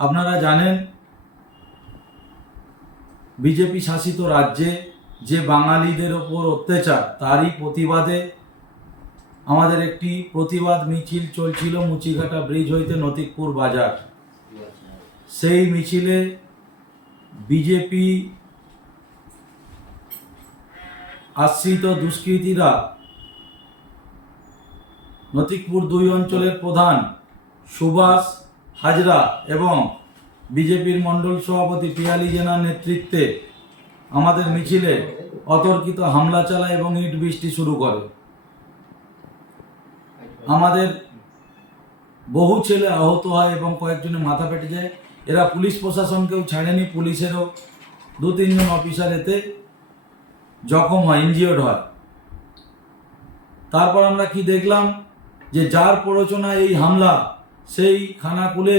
আপনারা জানেন, বিজেপি শাসিত রাজ্যে যে বাঙালিদের ওপর অত্যাচার, তারই প্রতিবাদে আমাদের একটি প্রতিবাদ মিছিল চলছিল মুচিঘাটা ব্রিজ হইতে নতিকপুর বাজার। সেই মিছিলে বিজেপি আশ্রিত দুষ্কৃতীরা নতিকপুর দুই অঞ্চলের প্রধান সুভাষ হাজরা এবং বিজেপির মণ্ডল সভাপতি পিয়ালি জেনার নেতৃত্বে আমাদের মিছিলে অতর্কিত হামলা চালায় এবং ইট বৃষ্টি শুরু করে। আমাদের বহু ছেলে আহত হয় এবং কয়েকজনের মাথা পেটে যায়। এরা পুলিশ প্রশাসনকেও ছাড়েনি, পুলিশেরও দু তিনজন অফিসার এতে জখম হয়, ইনজিওর্ড হয়। তারপর আমরা কি দেখলাম যে যার প্ররোচনায় এই হামলা সেই খানাকুলে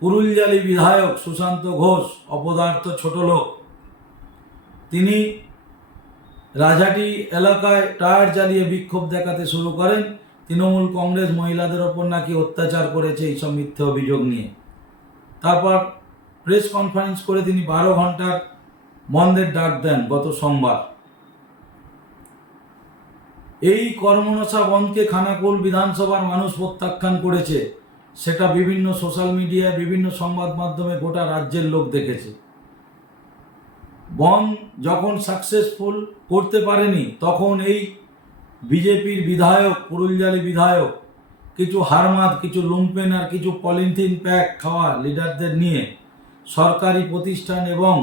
পুরুলজালি বিধায়ক সুশান্ত ঘোষ অপদার্থ ছোট লোক। তিনি রাজাটি এলাকায় টায়ার জ্বালিয়ে বিক্ষোভ দেখাতে শুরু করেন। তৃণমূল কংগ্রেস মহিলাদের ওপর নাকি অত্যাচার করেছে এইসব মিথ্যে অভিযোগ নিয়ে। তারপর প্রেস কনফারেন্স করে তিনি বারো ঘণ্টার বন্ধের ডাক দেন গত সোমবার। এই কর্মনশা বনকে খানাকুল বিধানসভার মানুষ প্রত্যাখ্যান করেছে। সেটা বিভিন্ন সোশ্যাল মিডিয়ায়, বিভিন্ন সংবাদ মাধ্যমে গোটা রাজ্যের লোক দেখেছে। বন যখন সাকসেসফুল করতে পারেনি, তখন এই বিজেপির বিধায়ক পুরুলজালি বিধায়ক, কিছু হারমাদ, কিছু লুম্পেন আর কিছু পলিথিন প্যাক খাওয়া লিডারদের নিয়ে সরকারি প্রতিষ্ঠান এবং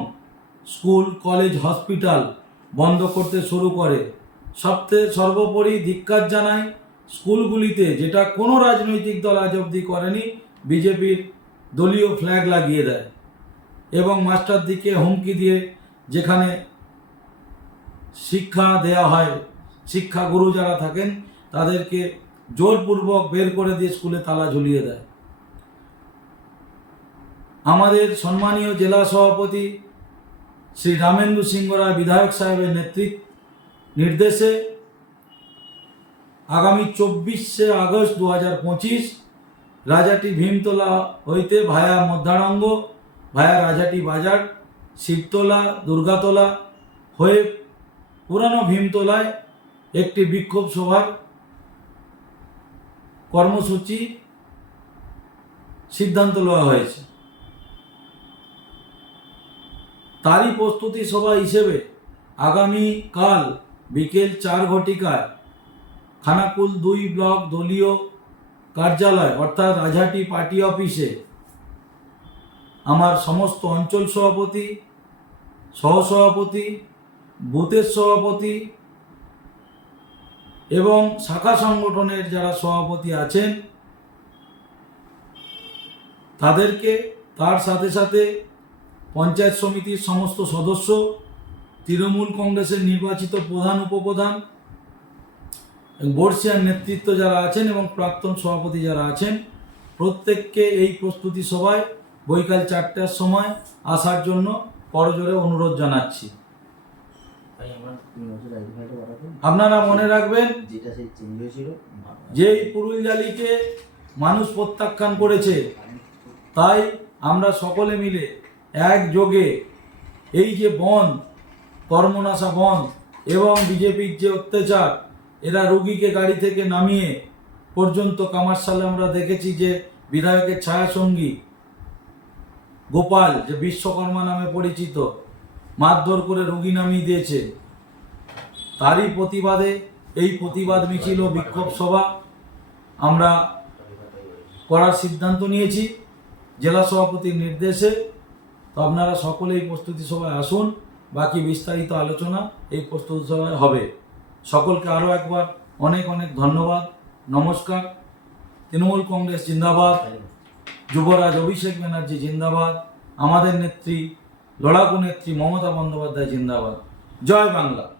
স্কুল, কলেজ, হসপিটাল বন্ধ করতে শুরু করে। সবথেকে সর্বোপরি ধিক্কার জানায় স্কুলগুলিতে যেটা কোনো রাজনৈতিক দল আজ অবধি করেনি, বিজেপির দলীয় ফ্ল্যাগ লাগিয়ে দেয় এবং মাস্টার দিকে হুমকি দিয়ে যেখানে শিক্ষা দেয়া হয় শিক্ষাগুরু যারা থাকেন তাদেরকে জোরপূর্বক বের করে দিয়ে স্কুলে তালা ঝুলিয়ে দেয়। আমাদের সম্মানীয় জেলা সভাপতি শ্রী রামেন্দু সিংহ রায় বিধায়ক সাহেবের নেতৃত্ব নির্দেশে আগামী চব্বিশে আগস্ট দু হাজার পঁচিশ রাজাটি ভীমতলা হইতে ভায়া মধ্যারঙ্গ, ভায়া রাজাটি বাজার, শিবতলা, দুর্গাতলা হয়ে পুরানো ভীমতলায় একটি বিক্ষোভ সভার কর্মসূচি সিদ্ধান্ত নেওয়া হয়েছে। তারই প্রস্তুতি সভা হিসেবে আগামী কাল বিকেল চার ঘটিকায় খানাকুল দুই ব্লক দলীয় কার্যালয়, অর্থাৎ রাজহাটি পার্টি অফিসে আমার সমস্ত অঞ্চল সভাপতি, সহসভাপতি, বুথের সভাপতি এবং শাখা সংগঠনের যারা সভাপতি আছেন, তাদেরকে তার সাথে সাথে পঞ্চায়েত সমিতির সমস্ত সদস্য তৃণমূল কংগ্রেসের নির্বাচিত প্রধান উপপ্রধান বর্ষিয়ার নেতৃত্ব যারা আছেন এবং প্রাক্তন সভাপতি যারা আছেন প্রত্যেককে এই প্রস্তুতি সভায় বৈকাল চারটার সময় আসার জন্য করজোরে অনুরোধ জানাচ্ছি। আপনারা মনে রাখবেন যেটা সেই চেঞ্জ যে এই পুরুলজালিকে মানুষ প্রত্যাখ্যান করেছে তাই আমরা সকলে মিলে একযোগে এই যে বন কর্মনাশা বন্ধ এবং বিজেপির যে অত্যাচার, এরা রুগীকে গাড়ি থেকে নামিয়ে পর্যন্ত কামারশালে আমরা দেখেছি যে বিধায়কের ছায়াসঙ্গী গোপাল, যে বিশ্বকর্মা নামে পরিচিত, মারধর করে রুগী নামিয়ে দিয়েছে। তারই প্রতিবাদে এই প্রতিবাদ মিছিল ও বিক্ষোভ সভা আমরা করার সিদ্ধান্ত নিয়েছি। জেলা সভাপতির নির্দেশে তো আপনারা সকলেই প্রস্তুতি সভায় আসুন। বাকি বিস্তারিত আলোচনা এই প্রস্তুত সভায় হবে। সকলকে আরও একবার অনেক অনেক ধন্যবাদ। নমস্কার। তৃণমূল কংগ্রেস জিন্দাবাদ। যুবরাজ অভিষেক ব্যানার্জি জিন্দাবাদ। আমাদের নেত্রী, লড়াকু নেত্রী মমতা বন্দ্যোপাধ্যায় জিন্দাবাদ। জয় বাংলা।